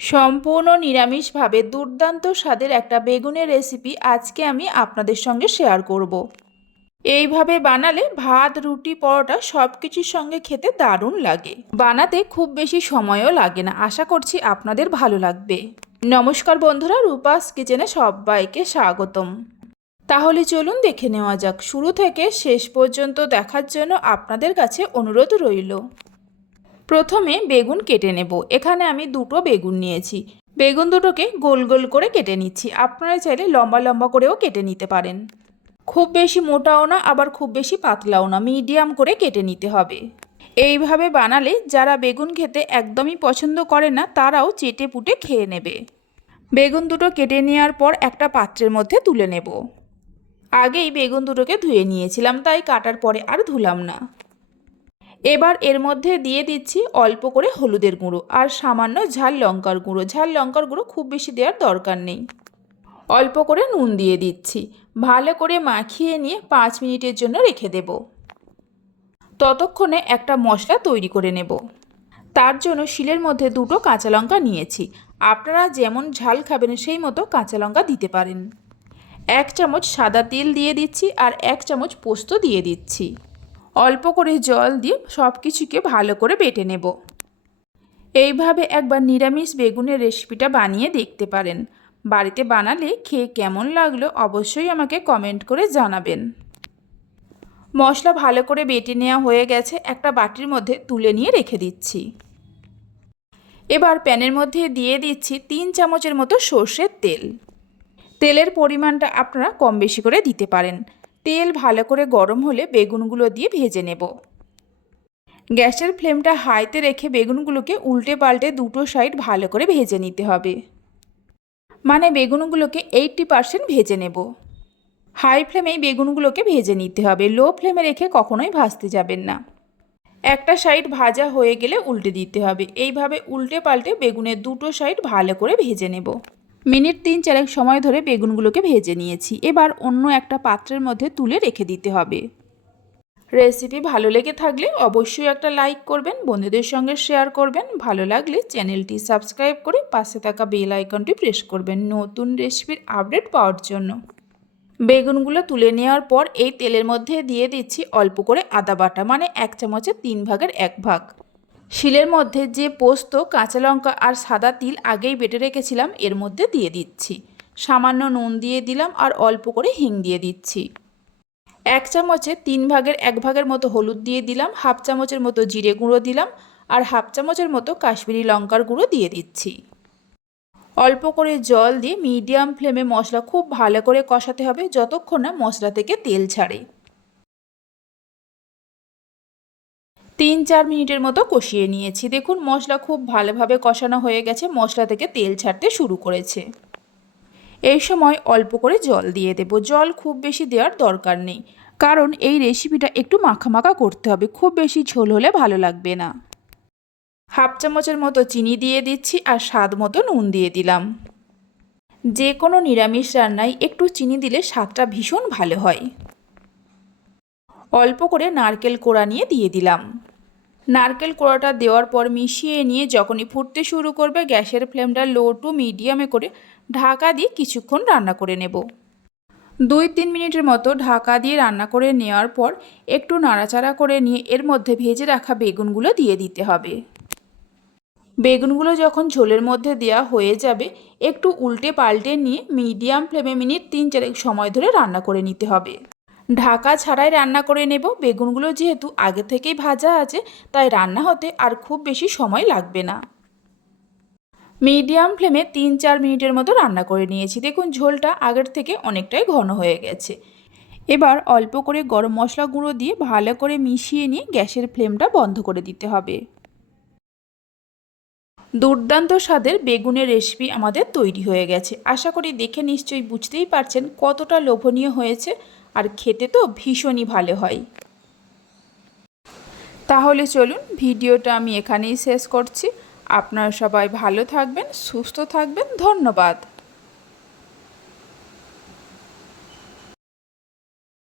সম্পূর্ণ নিরামিষভাবে দুর্দান্ত স্বাদের একটা বেগুনের রেসিপি আজকে আমি আপনাদের সঙ্গে শেয়ার করব। এইভাবে বানালে ভাত, রুটি, পরোটা সব কিছুর সঙ্গে খেতে দারুণ লাগে। বানাতে খুব বেশি সময়ও লাগে না। আশা করছি আপনাদের ভালো লাগবে। নমস্কার বন্ধুরা, রূপাস কিচেনে সবাইকে স্বাগতম। তাহলে চলুন দেখে নেওয়া যাক। শুরু থেকে শেষ পর্যন্ত দেখার জন্য আপনাদের কাছে অনুরোধ রইল। প্রথমে বেগুন কেটে নেব। এখানে আমি দুটো বেগুন নিয়েছি। বেগুন দুটোকে গোল গোল করে কেটে নিচ্ছি। আপনারা চাইলে লম্বা লম্বা করেও কেটে নিতে পারেন। খুব বেশি মোটাও না, আবার খুব বেশি পাতলাও না। মিডিয়াম করে কেটে নিতে হবে। এইভাবে বানালে যারা বেগুন খেতে একদমই পছন্দ করে না, তারাও চেটে পুটে খেয়ে নেবে। বেগুন দুটো কেটে নেওয়ার পর একটা পাত্রের মধ্যে তুলে নেব। আগেই বেগুন দুটোকে ধুয়ে নিয়েছিলাম, তাই কাটার পরে আর ধুলাম না। এবার এর মধ্যে দিয়ে দিচ্ছি অল্প করে হলুদের গুঁড়ো আর সামান্য ঝাল লঙ্কার গুঁড়ো। ঝাল লঙ্কার গুঁড়ো খুব বেশি দেওয়ার দরকার নেই। অল্প করে নুন দিয়ে দিচ্ছি। ভালো করে মাখিয়ে নিয়ে পাঁচ মিনিটের জন্য রেখে দেব। ততক্ষণে একটা মশলা তৈরি করে নেব। তার জন্য শিলের মধ্যে দুটো কাঁচা লঙ্কা নিয়েছি। আপনারা যেমন ঝাল খাবেন সেই মতো কাঁচা লঙ্কা দিতে পারেন। এক চামচ সাদা তেল দিয়ে দিচ্ছি আর এক চামচ পোস্ত দিয়ে দিচ্ছি। অল্প করে জল দিয়ে সব কিছুকে ভালো করে বেটে নেব। এইভাবে একবার নিরামিষ বেগুনের রেসিপিটা বানিয়ে দেখতে পারেন। বাড়িতে বানালে খেয়ে কেমন লাগল অবশ্যই আমাকে কমেন্ট করে জানাবেন। মশলা ভালো করে বেটে নেওয়া হয়ে গেছে, একটা বাটির মধ্যে তুলে নিয়ে রেখে দিচ্ছি। এবার প্যানের মধ্যে দিয়ে দিচ্ছি তিন চামচের মতো সর্ষের তেল। তেলের পরিমাণটা আপনারা কম বেশি করে দিতে পারেন। তেল ভালো করে গরম হলে বেগুনগুলো দিয়ে ভেজে নেব। গ্যাসের ফ্লেমটা হাইতে রেখে বেগুনগুলোকে উল্টে পাল্টে দুটো সাইড ভালো করে ভেজে নিতে হবে। মানে বেগুনগুলোকে এইটটি পারসেন্ট ভেজে নেব। হাই ফ্লেমেই বেগুনগুলোকে ভেজে নিতে হবে। লো ফ্লেমে রেখে কখনোই ভাজতে যাবেন না। একটা সাইড ভাজা হয়ে গেলে উল্টে দিতে হবে। এইভাবে উল্টে পাল্টে বেগুনের দুটো সাইড ভালো করে ভেজে নেব। মিনিট তিন চারেক সময় ধরে বেগুনগুলোকে ভেজে নিয়েছি। এবার অন্য একটা পাত্রের মধ্যে তুলে রেখে দিতে হবে। রেসিপি ভালো লেগে থাকলে অবশ্যই একটা লাইক করবেন, বন্ধুদের সঙ্গে শেয়ার করবেন। ভালো লাগলে চ্যানেলটি সাবস্ক্রাইব করে পাশে থাকা বেল আইকনটি প্রেস করবেন নতুন রেসিপির আপডেট পাওয়ার জন্য। বেগুনগুলো তুলে নেওয়ার পর এই তেলের মধ্যে দিয়ে দিচ্ছি অল্প করে আদা বাটা মানে এক চামচের তিন ভাগের এক ভাগ। শিলের মধ্যে যে পোস্ত, কাঁচা লঙ্কা আর সাদা তিল আগেই বেটে রেখেছিলাম, এর মধ্যে দিয়ে দিচ্ছি। সামান্য নুন দিয়ে দিলাম আর অল্প করে হিং দিয়ে দিচ্ছি। এক চামচে তিন ভাগের এক ভাগের মতো হলুদ দিয়ে দিলাম, হাফ চামচের মতো জিরে গুঁড়ো দিলাম আর হাফ চামচের মতো কাশ্মীরি লঙ্কার গুঁড়ো দিয়ে দিচ্ছি। অল্প করে জল দিয়ে মিডিয়াম ফ্লেমে মশলা খুব ভালো করে কষাতে হবে, যতক্ষণ না মশলা থেকে তেল ছাড়ে। তিন চার মিনিটের মতো কষিয়ে নিয়েছি। দেখুন, মশলা খুব ভালোভাবে কষানো হয়ে গেছে। মশলা থেকে তেল ছাড়তে শুরু করেছে। এই সময় অল্প করে জল দিয়ে দেব। জল খুব বেশি দেওয়ার দরকার নেই। কারণ এই রেসিপিটা একটু মাখামাখা করতে হবে। খুব বেশি ঝোল হলে ভালো লাগবে না। হাফ চামচের মতো চিনি দিয়ে দিচ্ছি আর স্বাদ মতো নুন দিয়ে দিলাম। যে কোনো নিরামিষ রান্নায় একটু চিনি দিলে স্বাদটা ভীষণ ভালো হয়। অল্প করে নারকেল কোড়া নিয়ে দিয়ে দিলাম। নারকেল কোড়াটা দেওয়ার পর মিশিয়ে নিয়ে যখনই ফুটতে শুরু করবে, গ্যাসের ফ্লেমটা লো টু মিডিয়ামে করে ঢাকা দিয়ে কিছুক্ষণ রান্না করে নেব। দুই তিন মিনিটের মতো ঢাকা দিয়ে রান্না করে নেওয়ার পর একটু নাড়াচাড়া করে নিয়ে এর মধ্যে ভেজে রাখা বেগুনগুলো দিয়ে দিতে হবে। বেগুনগুলো যখন ঝোলের মধ্যে দেওয়া হয়ে যাবে, একটু উল্টে পাল্টে নিয়ে মিডিয়াম ফ্লেমে মিনিট তিন চারেক সময় ধরে রান্না করে নিতে হবে। ঢাকা ছাড়াই রান্না করে নেব। বেগুনগুলো যেহেতু আগে থেকেই ভাজা আছে, তাই রান্না হতে আর খুব বেশি সময় লাগবে না। মিডিয়াম ফ্লেমে তিন চার মিনিটের মতো রান্না করে নিয়েছি। দেখুন, ঝোলটা আগের থেকে অনেকটাই ঘন হয়ে গেছে। এবার অল্প করে গরম মশলা গুঁড়ো দিয়ে ভালো করে মিশিয়ে নিয়ে গ্যাসের ফ্লেমটা বন্ধ করে দিতে হবে। দুর্দান্ত স্বাদের বেগুনের রেসিপি আমাদের তৈরি হয়ে গেছে। আশা করি দেখে নিশ্চয়ই বুঝতেই পারছেন কতটা লোভনীয় হয়েছে। আর খেতে তো ভীষণই ভালো হয়। তাহলে চলুন ভিডিওটা আমি এখানেই শেষ করছি। আপনারা সবাই ভালো থাকবেন, সুস্থ থাকবেন, ধন্যবাদ।